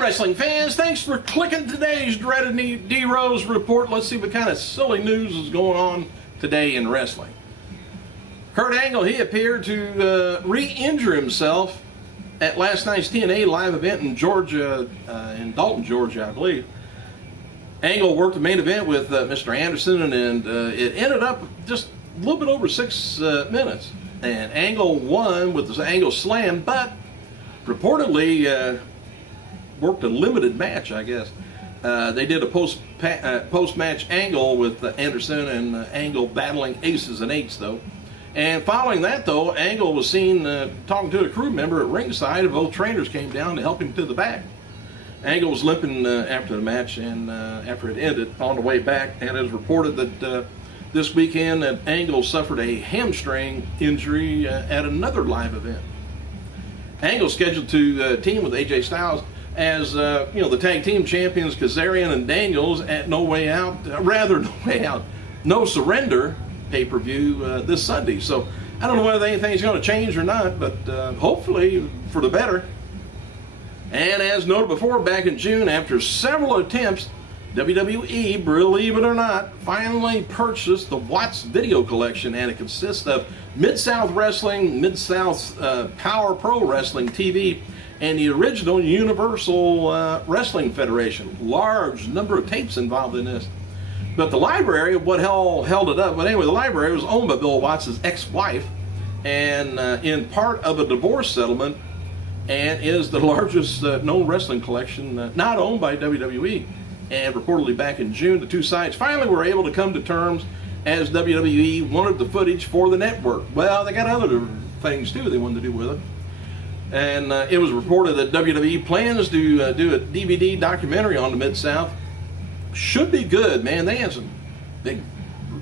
wrestling fans, thanks for clicking today's dreaded D-Rose report. Let's see what kind of silly news is going on today in wrestling. Kurt Angle, he appeared to re-injure himself at last night's TNA live event in Georgia, in Dalton, Georgia, I believe. Angle worked the main event with Mr. Anderson, and it ended up just a little bit over 6 minutes. And Angle won with the Angle Slam, but reportedly worked a limited match, I guess. They did a post-match angle with Anderson and Angle battling aces and eights, though. And following that, though, Angle was seen talking to a crew member at ringside, and both trainers came down to help him to the back. Angle was limping after the match, and after it ended, on the way back, and it was reported that this weekend that Angle suffered a hamstring injury at another live event. Angle scheduled to team with AJ Styles as the tag team champions Kazarian and Daniels at No Surrender pay-per-view this Sunday. So I don't know whether anything's going to change or not, but hopefully for the better. And as noted before, back in June, after several attempts, WWE, believe it or not, finally purchased the Watts video collection, and it consists of Mid-South Wrestling, Mid-South Power Pro Wrestling TV, and the original Universal Wrestling Federation. Large number of tapes involved in this. But the library, what held it up, but anyway, the library was owned by Bill Watts' ex-wife, and in part of a divorce settlement, and is the largest known wrestling collection not owned by WWE. And reportedly back in June, the two sides finally were able to come to terms as WWE wanted the footage for the network. Well, they got other things too they wanted to do with it. And it was reported that WWE plans to do a DVD documentary on the Mid-South. Should be good, man. They have some big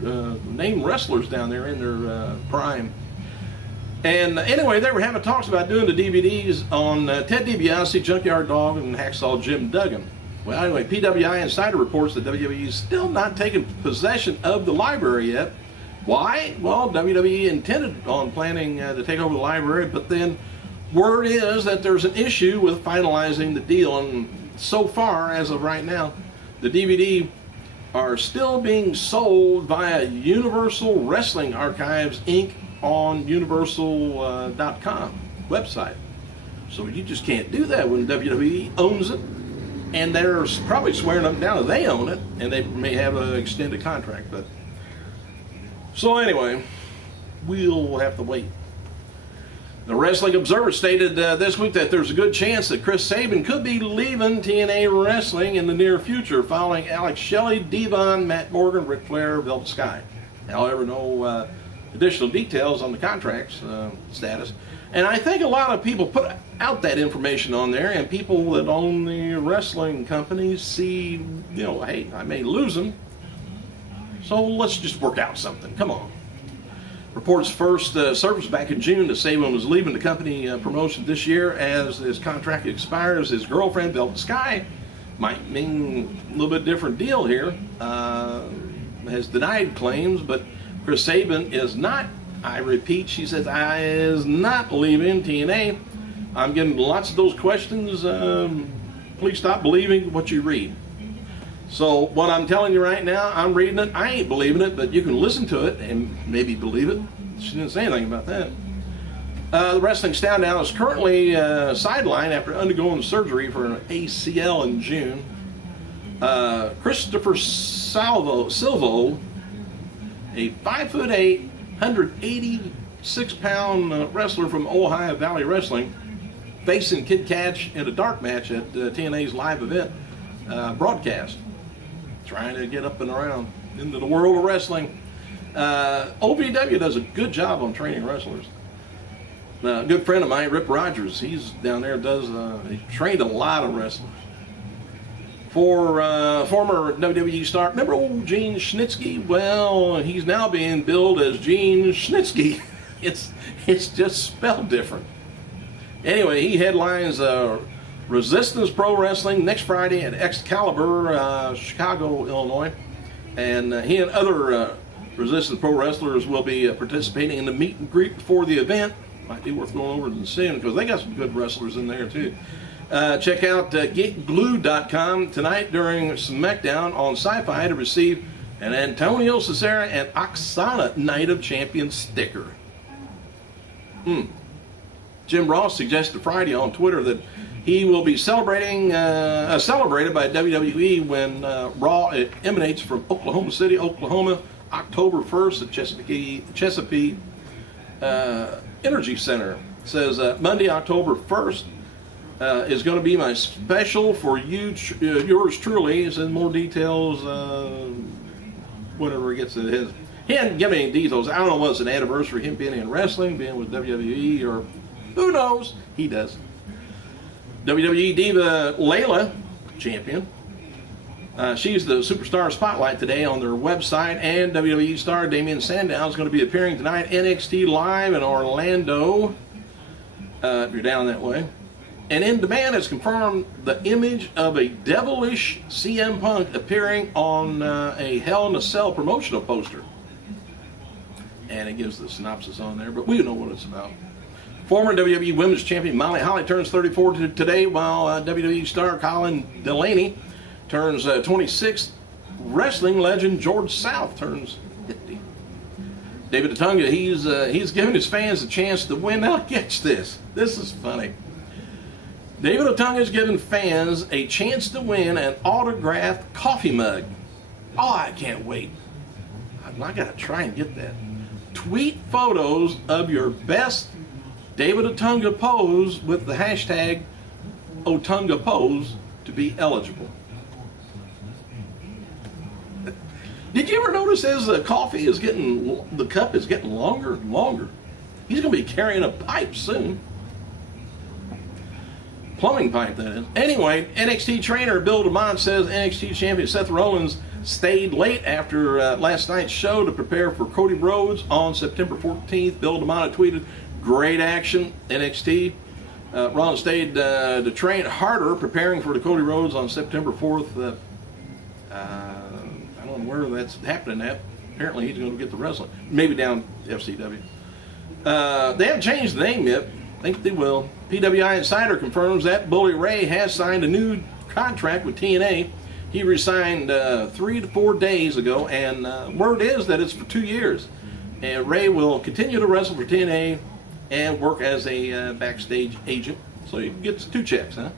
name wrestlers down there in their prime. And anyway, they were having talks about doing the DVDs on Ted DiBiase, Junkyard Dog, and Hacksaw Jim Duggan. Well, anyway, PWI Insider reports that WWE is still not taking possession of the library yet. Why? Well, WWE intended on planning to take over the library, but then word is that there's an issue with finalizing the deal, and so far, as of right now, the DVD are still being sold via Universal Wrestling Archives, Inc. on Universal.com website. So you just can't do that when WWE owns it. And they're probably swearing up and down that they own it, and they may have an extended contract. But so anyway, we'll have to wait. The Wrestling Observer stated this week that there's a good chance that Chris Sabin could be leaving TNA Wrestling in the near future, following Alex Shelley, Devon, Matt Morgan, Ric Flair, Velvet Sky. However, no additional details on the contract's status. And I think a lot of people put out that information on there, and people that own the wrestling companies see, hey, I may lose them, so let's just work out something. Come on. Reports first surfaced back in June that Sabin was leaving the company promotion this year as his contract expires. His girlfriend, Velvet Sky, might mean a little bit different deal here, has denied claims, but Chris Sabin is not, I repeat, she says, I is not leaving TNA. I'm getting lots of those questions. Please stop believing what you read. So what I'm telling you right now, I'm reading it. I ain't believing it, but you can listen to it and maybe believe it. She didn't say anything about that. The Wrestling Countdown is currently sidelined after undergoing surgery for an ACL in June. Christopher Silvo, a 5'8", 186-pound wrestler from Ohio Valley Wrestling, facing Kid Catch in a dark match at TNA's live event broadcast, trying to get up and around into the world of wrestling. OVW does a good job on training wrestlers. A good friend of mine, Rip Rogers, he's down there, he trained a lot of wrestlers. For former WWE star, remember old Gene Schnitsky? Well, he's now being billed as Gene Schnitsky. It's just spelled different. Anyway, he headlines Resistance Pro Wrestling next Friday at Excalibur, Chicago, Illinois. And he and other Resistance Pro wrestlers will be participating in the meet and greet before the event. Might be worth going over and seeing because they got some good wrestlers in there too. Check out GetGlued.com tonight during SmackDown on Sci-Fi to receive an Antonio Cesaro and Oksana Night of Champions sticker. Jim Ross suggested Friday on Twitter that he will be celebrated by WWE when Raw emanates from Oklahoma City, Oklahoma, October 1st at Chesapeake Energy Center. It says Monday, October 1st is going to be my special for you, yours truly. It says more details whenever it gets to his. He hadn't given any details. I don't know what's an anniversary, him being in wrestling, being with WWE, or who knows? He does. WWE Diva Layla, champion. She's the superstar spotlight today on their website, and WWE star Damian Sandow is going to be appearing tonight NXT Live in Orlando, if you're down that way. And In Demand has confirmed the image of a devilish CM Punk appearing on a Hell in a Cell promotional poster. And it gives the synopsis on there, but we know what it's about. Former WWE Women's Champion Molly Holly turns 34 today, while WWE star Colin Delaney turns 26. Wrestling legend George South turns 50. David Otunga, he's giving his fans a chance to win. Now catch this. This is funny. David Otunga is giving fans a chance to win an autographed coffee mug. Oh, I can't wait. I gotta try and get that. Tweet photos of your best David Otunga pose with the hashtag Otunga pose to be eligible. Did you ever notice as the coffee is getting, the cup is getting longer and longer? He's going to be carrying a pipe soon. Plumbing pipe, that is. Anyway, NXT trainer Bill DeMott says NXT champion Seth Rollins stayed late after last night's show to prepare for Cody Rhodes on September 14th. Bill DeMott tweeted, "Great action, NXT. Rollins stayed to train harder preparing for the Cody Rhodes on September 4th. I don't know where that's happening at. Apparently he's going to get the wrestling. Maybe down FCW. They haven't changed the name yet. I think they will. PWI Insider confirms that Bully Ray has signed a new contract with TNA. He resigned 3 to 4 days ago, and word is that it's for 2 years. And Ray will continue to wrestle for TNA and work as a backstage agent. So he gets 2 checks, huh?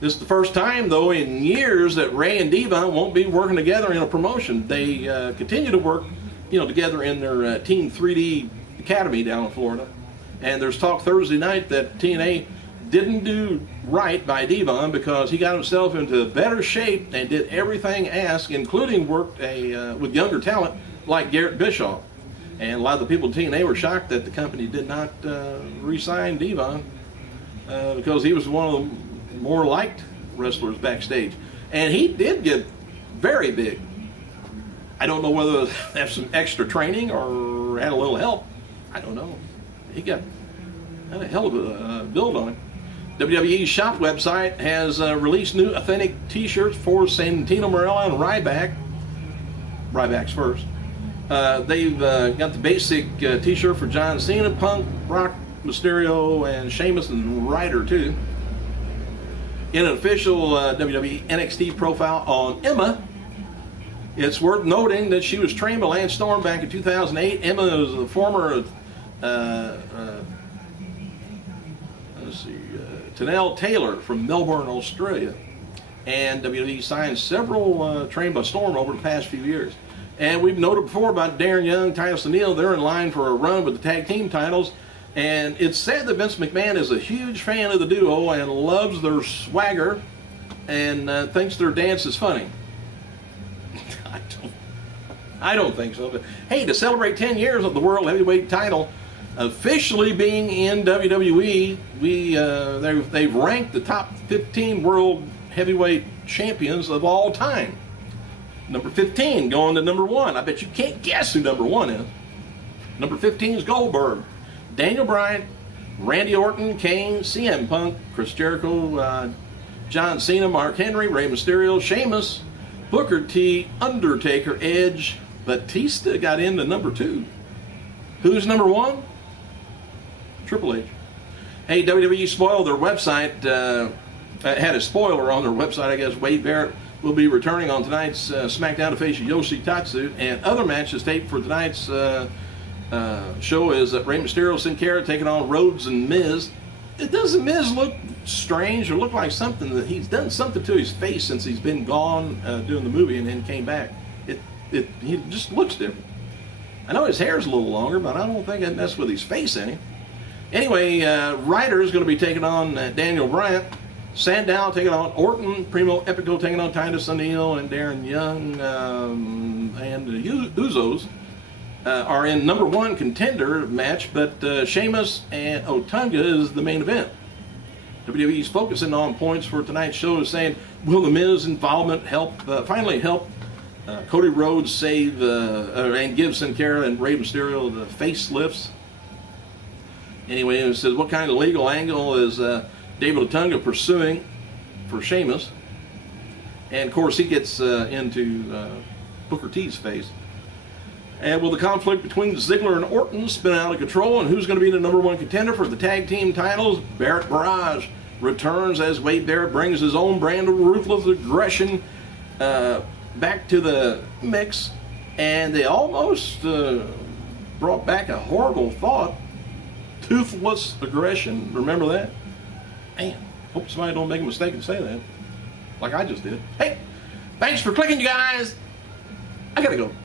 This is the first time, though, in years that Ray and Devon won't be working together in a promotion. They continue to work, together in their Team 3D Academy down in Florida. And there's talk Thursday night that TNA didn't do right by Devon because he got himself into better shape and did everything asked, including worked with younger talent like Garrett Bischoff. And a lot of the people at TNA were shocked that the company did not re-sign Devon because he was one of the more liked wrestlers backstage. And he did get very big. I don't know whether they have some extra training or had a little help. I don't know. He had a hell of a build on him. WWE's shop website has released new authentic t-shirts for Santino Marella and Ryback. Ryback's first. They've got the basic t-shirt for John Cena, Punk, Brock, Mysterio, and Sheamus, and Ryder too. In an official WWE NXT profile on Emma, it's worth noting that she was trained by Lance Storm back in 2008. Emma is the former Tanel Taylor from Melbourne, Australia. And WWE signed several trained by Storm over the past few years. And we've noted before about Darren Young, Titus O'Neil. They're in line for a run with the tag team titles. And it's said that Vince McMahon is a huge fan of the duo and loves their swagger and thinks their dance is funny. I don't think so. But hey, to celebrate 10 years of the World Heavyweight title officially being in WWE, they've ranked the top 15 World Heavyweight champions of all time. Number 15 going to number 1. I bet you can't guess who number 1 is. Number 15 is Goldberg. Daniel Bryan, Randy Orton, Kane, CM Punk, Chris Jericho, John Cena, Mark Henry, Rey Mysterio, Sheamus, Booker T, Undertaker, Edge. Batista got into number 2. Who's number 1? Triple H. Hey, WWE spoiled their website. Had a spoiler on their website, I guess. Wade Barrett will be returning on tonight's SmackDown to face Yoshitatsu, and other matches taped for tonight's show is Rey Mysterio, Sin Cara taking on Rhodes and Miz. Doesn't Miz look strange or look like something that he's done something to his face since he's been gone doing the movie and then came back? He just looks different. I know his hair's a little longer, but I don't think it messed with his face any. Anyway, Ryder is going to be taking on Daniel Bryant. Sandow taking on Orton. Primo Epico taking on Titus O'Neil and Darren Young. And the Usos are in #1 contender match, but Sheamus and Otunga is the main event. WWE's focusing on points for tonight's show is saying, will the Miz involvement finally help Cody Rhodes save and give Sin Cara and Rey Mysterio the facelifts? Anyway, it says, what kind of legal angle is David Otunga pursuing for Sheamus? And of course, he gets into Booker T's face. And will the conflict between Ziggler and Orton spin out of control? And who's going to be the #1 contender for the tag team titles? Barrett Barrage returns as Wade Barrett brings his own brand of ruthless aggression back to the mix. And they almost brought back a horrible thought. Toothless aggression. Remember that? Man, hope somebody don't make a mistake and say that. Like I just did. Hey, thanks for clicking, you guys. I gotta go.